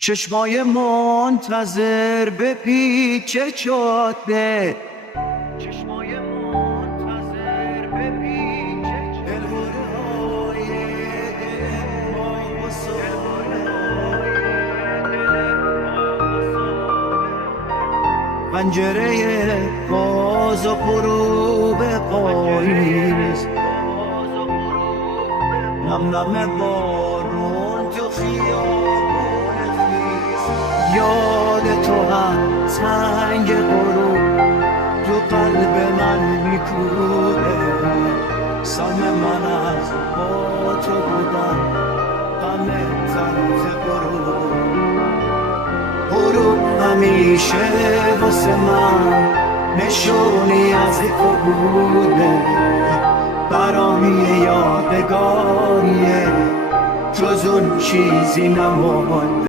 چشمای منتظر به پیچ جاده، چشمای منتظر به پیچ جاده، دلهره‌های دل ما و پنجره باز و غروب پاییز، نم نم بارون تو خیابون خیز. یاد تو هم سنگ غروب تو قلب من میکوبه، سان من از با تو بودن غم طرف غروب همیشه واسه من نشونی از تو بوده، برامی یادگاریه جز اون چیزی نمونده.